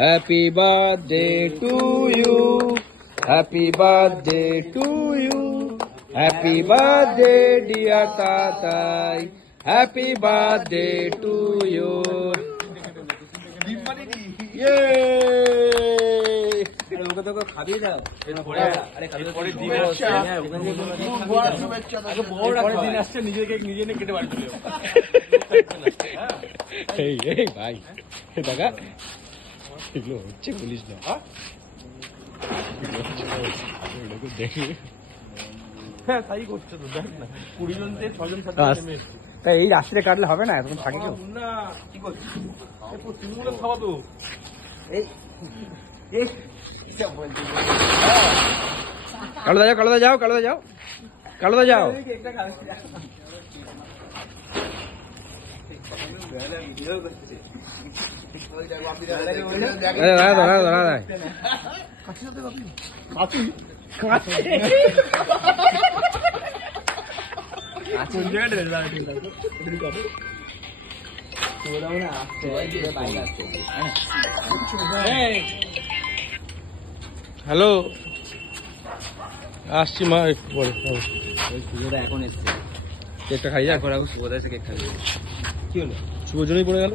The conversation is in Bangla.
Happy birthday to you, happy birthday to you, happy birthday dear Tatai, happy birthday to you. খাবিয়ে দাও। দিন আসছে নিজেকে নিজে কেটে বাড়ি চলে যাবো। ভাই দেখা এগুলো হচ্ছে, বলিস না। হ্যাঁ তাই করছে তো, দেখ না 20 জন থেকে 6 জন তাই এই রাস্তায় কাটলে হবে না, এখন থাকে কেউ না। কি করছিস তৃণমূলের খাওয়া তো এই কালোদা যাও, কালোদা যাও, কালোদা যাও, কালোদা যাও। হ্যালো, আসছি মা একটু পরে। শুভদা এখন এসছে, কেকটা খাই যা। এখন শুভদা এসে কেক খাই। কি হলো? শুভজনই পড়ে গেল।